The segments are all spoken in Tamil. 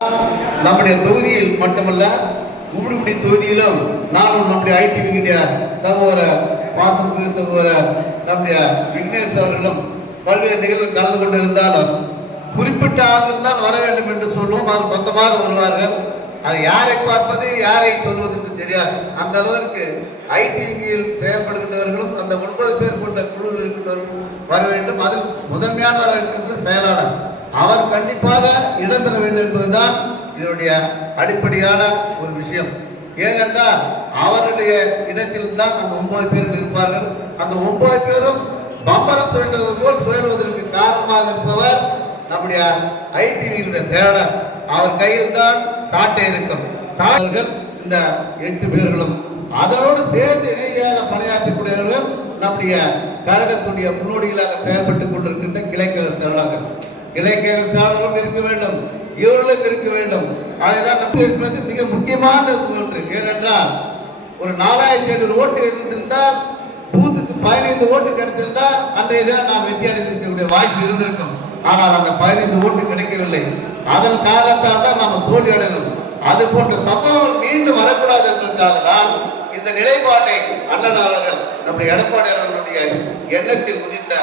நம்முடைய தொகுதியில் மட்டுமல்ல, கும்மிடிப்பூண்டி தொகுதியிலும் நானும் நம்முடைய ஐடிவியுடைய சகோதரர் பாசமிகு சகோதரர் நம்முடைய விக்னேஷ் அவர்களும் பல்வேறு நிகழ்வுகள் கலந்து கொண்டிருந்தாலும் குறிப்பிட்ட ஆளுநர் தான் வர வேண்டும் என்று சொல்லுவோம். அது மொத்தமாக வருவார்கள். அது யாரை பார்ப்பது யாரை சொல்வது என்று தெரியாது. அந்த அளவிற்கு ஐடிவியில் செயல்படுகின்றவர்களும் அந்த 9 பேர் கொண்ட குழு இருக்கின்றவர்களும் வர வேண்டும். அதில் முதன்மையானவர் இருக்கின்ற செயலாளர் அவர் கண்டிப்பாக இடம்பெற வேண்டும் என்பதுதான் இதனுடைய அடிப்படையான ஒரு விஷயம். ஏனென்றால் அவருடைய இடத்தில் தான் அந்த 9 பேர்கள் இருப்பார்கள். அந்த 9 பேரும் பம்பரம் சுழன்றது போல் சுழல்வதற்கு காரணமாக இருப்பவர் நம்முடைய ஐடிவியினுடைய செயலாளர். அவர் கையில் தான் சாட்டை இருக்கும். சாட்டர்கள் இந்த 8 பேர்களும் அதனோடு சேர்ந்து இணையாக பணியாற்றக்கூடியவர்கள் நம்முடைய கழகத்துடைய முன்னோடிகளாக செயல்பட்டுக் கொண்டிருக்கின்ற கிளைக்கழக செயலாளர்கள். இலக்கிய சாதனம் இருக்க வேண்டும், இவர்களும் இருக்க வேண்டும். அதுதான் நம்ம இருப்பது மிக முக்கியமான ஒன்று. ஏனென்றால் ஒரு 4500 ஓட்டு இருந்திருந்தால் பூத்துக்கு 15 ஓட்டு கிடைத்திருந்தால் அன்றைய தினம் நான் வெற்றி அடைந்திருக்கக்கூடிய வாய்ப்பு இருந்திருக்கும். ஆனால் அந்த 15 ஓட்டு கிடைக்கவில்லை. அதன் காரணத்தால் தான் நம்ம தோல்வி அடையணும். அது போன்ற சம்பவம் மீண்டும் வரக்கூடாது என்பதற்காக தான் இந்த நிலைப்பாட்டை அண்ணன் அவர்கள் நம்முடைய எடப்பாடி அவர்களுடைய எண்ணத்தில் உதித்த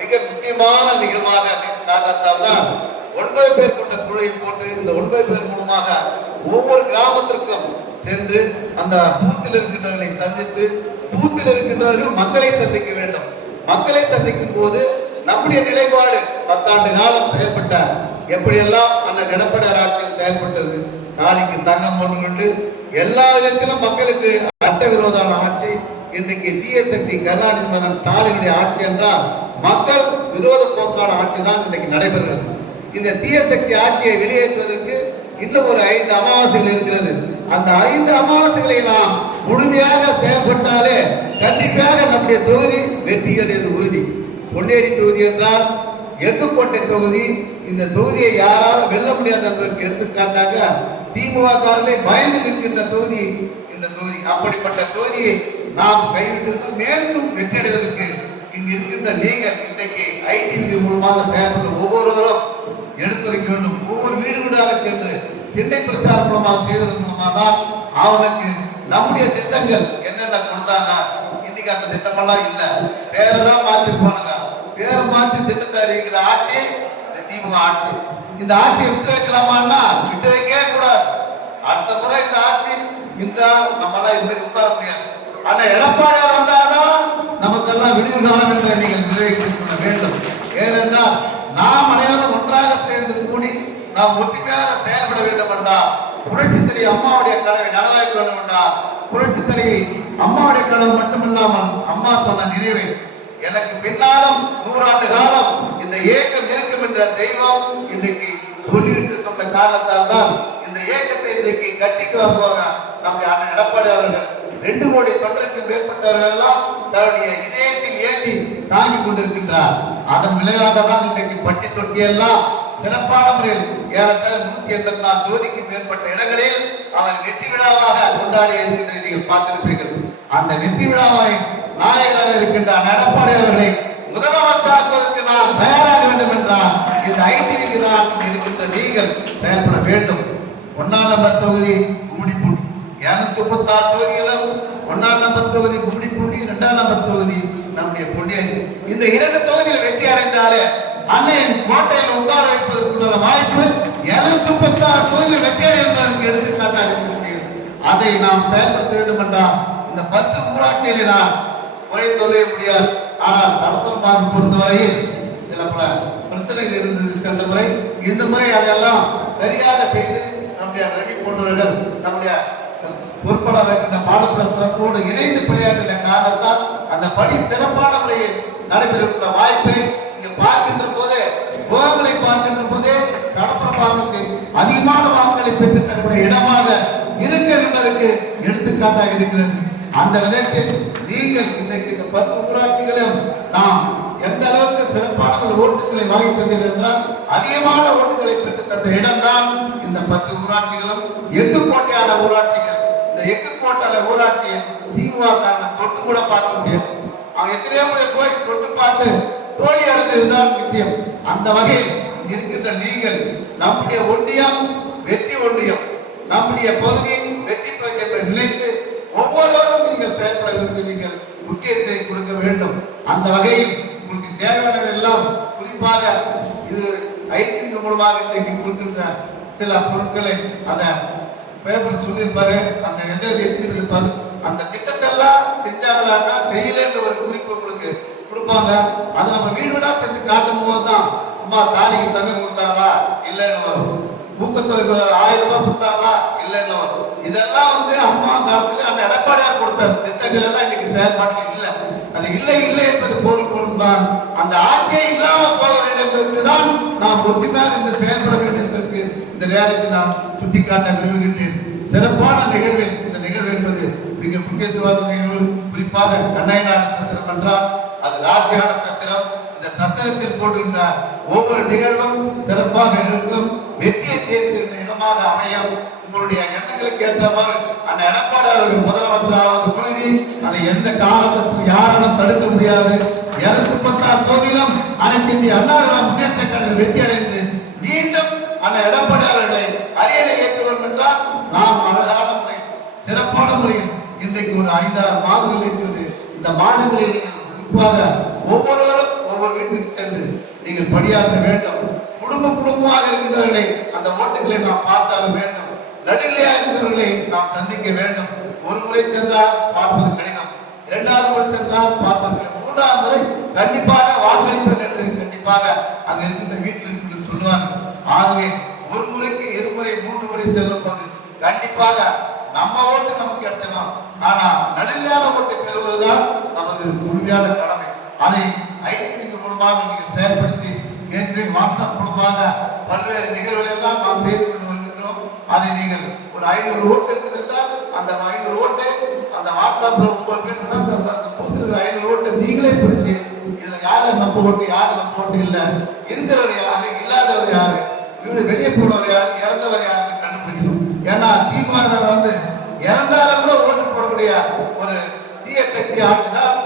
மிக முக்கியமான நிகழ்வாக காரணத்தால் தான் 9 பேர் கொண்ட குழுவை போட்டு இந்த 9 பேர் மூலமாக ஒவ்வொரு கிராமத்திற்கும் சென்று அந்த பூத்தில் இருக்கின்றவர்களை சந்தித்து, பூத்தில் இருக்கின்றவர்கள் மக்களை சந்திக்க வேண்டும். மக்களை சந்திக்கும் போது நம்முடைய நிலைப்பாடு 10 ஆண்டு காலம் செயல்பட்ட எப்படியெல்லாம் அந்த எடப்பாடி ஆட்சியில் செயல்பட்டது, நாளைக்கு தங்கம் கொண்டு எல்லா விதத்திலும் மக்களுக்கு சட்டவிரோதமான ஆட்சி. இன்றைக்கு தீய சக்தி கருணாநிதி மகன் ஸ்டாலினுடைய ஆட்சி என்றால் மக்கள் விரோத போக்கான ஆட்சி தான் இன்றைக்கு நடைபெறுகிறது. இந்த தீய சக்தி ஆட்சியை வெளியேற்றுவதற்கு இன்னும் ஒரு 5 அமாவாசைகள் இருக்கிறது. அந்த 5 அமாவாசைகளை நாம் முழுமையாக செயல்பட்டாலே கண்டிப்பாக நம்முடைய தொகுதி வெற்றி அடைவது உறுதி. பொன்னேரி தொகுதி என்றால் எங்குக்கோட்டை தொகுதி. இந்த தொகுதியை யாராலும் வெல்ல முடியாது என்பதற்கு எடுத்துக்காட்டாக திமுக காரர்களை பயந்து நிற்கின்ற தொகுதி இந்த தொகுதி. அப்படிப்பட்ட தொகுதியை நாம் கைவிட்டு மேலும் வெற்றி அடைவதற்கு இங்கு இருக்கின்ற நீங்கள் இன்றைக்கு ஐடிவி மூலமாக செயல்பட்டு ஒவ்வொருவரும் எடுத்துரைக்க வேண்டும். ஒவ்வொரு வீடு வீடாக சென்று திண்ணை பிரச்சாரம் மூலமாக செய்வதன் மூலமாக தான் அவர்களுக்கு நம்முடைய திட்டங்கள் என்னென்ன கொடுத்தாங்க. இன்னைக்கு அந்த திட்டமெல்லாம் இல்லை, பேரெல்லாம் மாற்றி போனாங்க. பேரை மாற்றி திட்டத்தை அறிவிக்கிற ஆட்சி இந்த திமுக ஆட்சி. இந்த ஆட்சியை விட்டு வைக்கலாமான்னா விட்டு வைக்கவே கூடாது. அடுத்த முறை இந்த ஆட்சி இருந்தால் நம்மளால இந்த உட்கார முடியாது. ஆனா எடப்பாடியார் வந்தாதான் நமக்கெல்லாம் விடுவு காலம் என்று நீங்கள் நிறைவேற்ற வேண்டும். ஏனென்றால் நாம் அனைவரும் ஒன்றாக சேர்ந்து கூடி நாம் ஒற்றுமையாக செயல்பட வேண்டும் என்றால் புரட்சித் தலைவி அம்மாவுடைய கனவை நனவாக்க வேண்டும் என்றால் புரட்சித் தலைவி அம்மாவுடைய கனவு மட்டுமில்லாமல் அம்மா சொன்ன நினைவை எனக்கு பின்னாலும் 100 ஆண்டு காலம் இந்த இயக்கம் இருக்கும் என்ற தெய்வம் இன்றைக்கு சொல்லிட்டு சொன்ன காரணத்தால் தான் இந்த இயக்கத்தை இன்றைக்கு கட்டிக்கு வருவாங்க. நம்முடைய அண்ணன் எடப்பாடி அவர்கள் 2 கோடி தொண்டருக்கு மேற்பட்டவர்கள் எல்லாம் தன்னுடைய இதயத்தில் ஏற்றி தாங்கிக் கொண்டிருக்கின்றார். அதன் விளைவாக தான் இன்றைக்கு பட்டி தொட்டி எல்லாம் சிறப்பான முறையில் ஏறத்தாழ 184 தொகுதிக்கு மேற்பட்ட இடங்களில் அவர் வெற்றி விழாவாக கொண்டாடி இருக்கின்ற நீங்கள் பார்த்திருப்பீர்கள். அந்த வெற்றி விழாவை நாயகராக இருக்கின்ற எடப்பாடி அவர்களை முதலமைச்சராக்குவதற்கு நாம் தயாராக வேண்டும் என்றால் இந்த ஐடிவிக்கு தான் இருக்கின்ற நீங்கள் செயல்பட வேண்டும். 1ஆம் நம்பர் தொகுதி கும்மிடிப்பூண்டி, 236 தொகுதிகளும் 1ஆம் நம்பர் தொகுதி கும்மிடிப்பூண்டி, 2ஆம் நம்பர் தொகுதி நம்முடைய பொன்னேரி. இந்த 2 தொகுதியில் வெற்றி அடைந்தாலே அன்னையின் கோட்டையில் உட்கார வைப்பதற்குள்ள வாய்ப்பு 236 தொகுதியில் வெற்றி அடைவதற்கு எடுத்துக்காட்டாக இருக்கிறது. அதை நாம் செயல்படுத்த வேண்டும் என்றால் இந்த 10 ஊராட்சிகளை நான் குறை சொல்ல முடியாது. ஆனால் தடப்பமாக பொறுத்தவரையில் சில பல பிரச்சனைகள் இருந்தது சென்ற முறை. இந்த முறை அதையெல்லாம் சரியாக செய்து நம்முடைய ரவி போன்றவர்கள் நம்முடைய பொறுப்பாளர் இருக்கின்ற பாடப்பட சிறப்போடு இணைந்து பணியாற்றின காரணத்தால் அந்த பணி சிறப்பான முறையில் நடைபெறுகின்ற வாய்ப்பை இங்கு பார்க்கின்ற போதே, முகங்களை பார்க்கின்ற போதே தடப்பரப்பாக அதிகமான வாக்குகளை பெற்று தரக்கூடிய இடமாக இருக்க என்பதற்கு எடுத்துக்காட்டாக இருக்கிறது. அந்த விதத்தில் நீங்கள் இன்றைக்கு இந்த 10 ஊராட்சிகளும் நாம் எந்த அளவுக்கு சிறப்பான ஒரு ஓட்டுகளை வாங்கி தந்தீர்கள் என்றால் அதிகமான ஓட்டுகளை பெற்று தந்த இடம்தான் இந்த 10 ஊராட்சிகளும். எஃகு கோட்டையான ஊராட்சிகள். இந்த எஃகு கோட்டையான ஊராட்சியை திமுக தொட்டு கூட பார்க்க முடியும். அவங்க எத்தனையோ முறை போய் தொட்டு பார்த்து தோல்வி அடைந்ததுதான் நிச்சயம். அந்த வகையில் இருக்கின்ற நீங்கள் நம்முடைய ஒன்றியம் வெற்றி ஒன்றியம் நம்முடைய பகுதியை வெற்றி பெற என்று நினைத்து ஒவ்வொருவரும் நீங்கள் செயல்பட நீங்கள் முக்கியத்தை கொடுக்க வேண்டும். அந்த வகையில் உங்களுக்கு தேவையானது எல்லாம் குறிப்பாக இது ஐடி மூலமாக இன்றைக்கு கொடுக்கின்ற சில பொருட்களை அந்த பேப்பர் சொல்லியிருப்பாரு, அந்த எதிர்ப்பாரு, அந்த திட்டத்தெல்லாம் செஞ்சாங்களாக்கா செய்யலன்ற ஒரு குறிப்பு உங்களுக்கு கொடுப்பாங்க. அதை நம்ம வீடு வீடா செஞ்சு காட்டும் போதுதான் அம்மா தாலிக்கு தங்க கொடுத்தாங்களா இல்லைன்னு வரும், ஊக்கத்தொகை 1000 ரூபாய் கொடுத்தாங்களா இல்லைன்னு வரும். இதெல்லாம் அம்மா காலத்துல அந்த எடப்பாடியார் கொடுத்த திட்டங்கள் எல்லாம் இன்னைக்கு செயல்பாட்டில் இல்லை. அது இல்லை இல்லை என்பது பொருள் தான். அந்த ஆட்சியை இல்லாம போக வேண்டும் என்பதுதான் நாம் ஒற்றுமையாக இந்த செயல்பட வேண்டும் என்பதற்கு இந்த நேரத்தில் நாம் சுட்டிக்காட்ட விரும்புகின்றேன். சிறப்பான நிகழ்வில் இந்த நிகழ்வு என்பது மிக முக்கியத்துவம் நிகழ்வு. குறிப்பாக கண்ணைநாடு சத்திரம் என்றால் அது ராசியான சத்திரம். இந்த சத்திரத்தில் போடுகின்ற ஒவ்வொரு நிகழ்வும் சிறப்பாக இருக்கும், வெற்றியை தேர்ந்தெடுக்கிற இடமாக அமையும். உங்களுடைய எண்ணங்களுக்கு ஏற்றவாறு அந்த எடப்பாடி முதலமைச்சராவது உறுதி. அதை எந்த காலத்திற்கும் யாராலும் தடுக்க முடியாது. 236 தொகுதியிலும் அனைத்து இந்திய அண்ணா முன்னேற்ற கழகம் வெற்றி அடைந்து மீண்டும் அந்த எடப்பாடி அவர்களை அரியணை ஏற்றுவோம் என்றால் நாம் அழகான முறையில் சிறப்பான முறையில் இன்றைக்கு ஒரு 5-6 மாதங்கள் இருக்கிறது. இந்த மாதங்களில் நீங்கள் குறிப்பாக ஒவ்வொருவரும் ஒவ்வொரு வீட்டுக்கு சென்று நீங்கள் பணியாற்ற வேண்டும். குடும்பமாக இருக்கிறவர்களை அந்த ஓட்டுகளை நாம் பார்த்தாலும் வேண்டும். நடுநிலையா இருக்கிறவர்களை நாம் சந்திக்க வேண்டும். ஒரு முறை சென்றால் பார்ப்பது கடினம், 2வது முறை சென்றால் பார்ப்பது, 3வது முறை கண்டிப்பாக வாக்களிப்பது என்று கண்டிப்பாக அங்க இருக்கின்ற வீட்டில் இருக்கிறது சொல்லுவாங்க. ஆகவே ஒரு முறைக்கு 2 முறை 3 முறை செல்லும் போது கண்டிப்பாக நம்ம ஓட்டு நமக்கு கிடைச்சலாம். ஆனா நடுநிலையான ஓட்டை பெறுவதுதான் நமது முழுமையான கடமை. அதை ஐடி மூலமாக நீங்கள் செயல்படுத்தி என்று வாட்ஸ்அப் மூலமாக பல்வேறு நிகழ்வுகள் எல்லாம் நாம் செய்து கொண்டு வருகின்றோம். அதை நீங்கள் ஒரு 500 ஓட்டு இருக்குது என்றால் அந்த 500 ஓட்டு அந்த வாட்ஸ்அப்ல 9 பேர் அந்த 500 ஓட்டை நீங்களே பிடிச்சு இதுல யாரு நம்ம ஓட்டு யாரு நம்ம ஓட்டு இல்லை, இருக்கிறவர் யாரு இல்லாதவர் யாரு, வெளியே போனவர் யாரு இறந்தவர் யாருன்னு கண்டுபிடிக்கணும். ஏன்னா திமுக இறந்தாலும் கூட ஓட்டு போடக்கூடிய ஒரு தீய சக்தி ஆட்சி தான்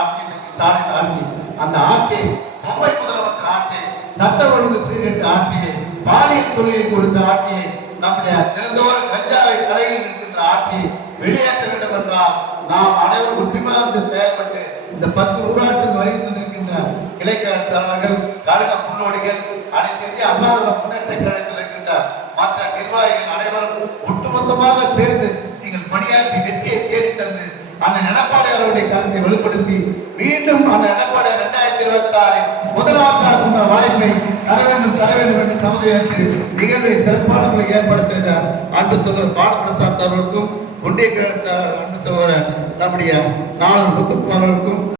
ஆட்சி, ஸ்டாலின் ஆட்சி. அந்த ஆட்சி பொம்மை முதலமைச்சர் ஆட்சி, சட்ட ஒழுங்கு சீர்கேட்டு ஆட்சியை, பாலியல் தொழிலை கொடுத்த ஆட்சியை, நம்முடைய தினந்தோறும் கஞ்சாவை கடையில் இருக்கின்ற ஆட்சியை வெளியேற்ற வேண்டும் என்றால் நாம் அனைவரும் ஒற்றுமையாக செயல்பட்டு இந்த 10 ஊராட்சியில் வருகின்ற கிளைக்கழக தலைவர்கள், கழக முன்னோடிகள், அனைத்து இந்திய அண்ணா முன்னேற்ற கழகத்தில் இருக்கின்ற மற்ற நிர்வாகிகள் அனைவரும் ஒட்டுமொத்தமாக சேர்ந்து நீங்கள் பணியாற்றி வெற்றியை தேடி தந்து அந்த எடப்பாடி அவருடைய கருத்தை வெளிப்படுத்தி மீண்டும் அந்த எடப்பாடி 2026 முதலமைச்சர் வாய்ப்பை தர வேண்டும் என்று சமுதாயத்திற்கு நிகழ்வை சிறப்பான முறையில் ஏற்படுத்துகின்ற அன்பு சகோதரர் பாடப்பிரசாத் அவர்களுக்கும் ஒன்றிய கழக அன்பு சகோதரர் நம்முடைய நாளர் முத்துக்குமார் அவர்களுக்கும்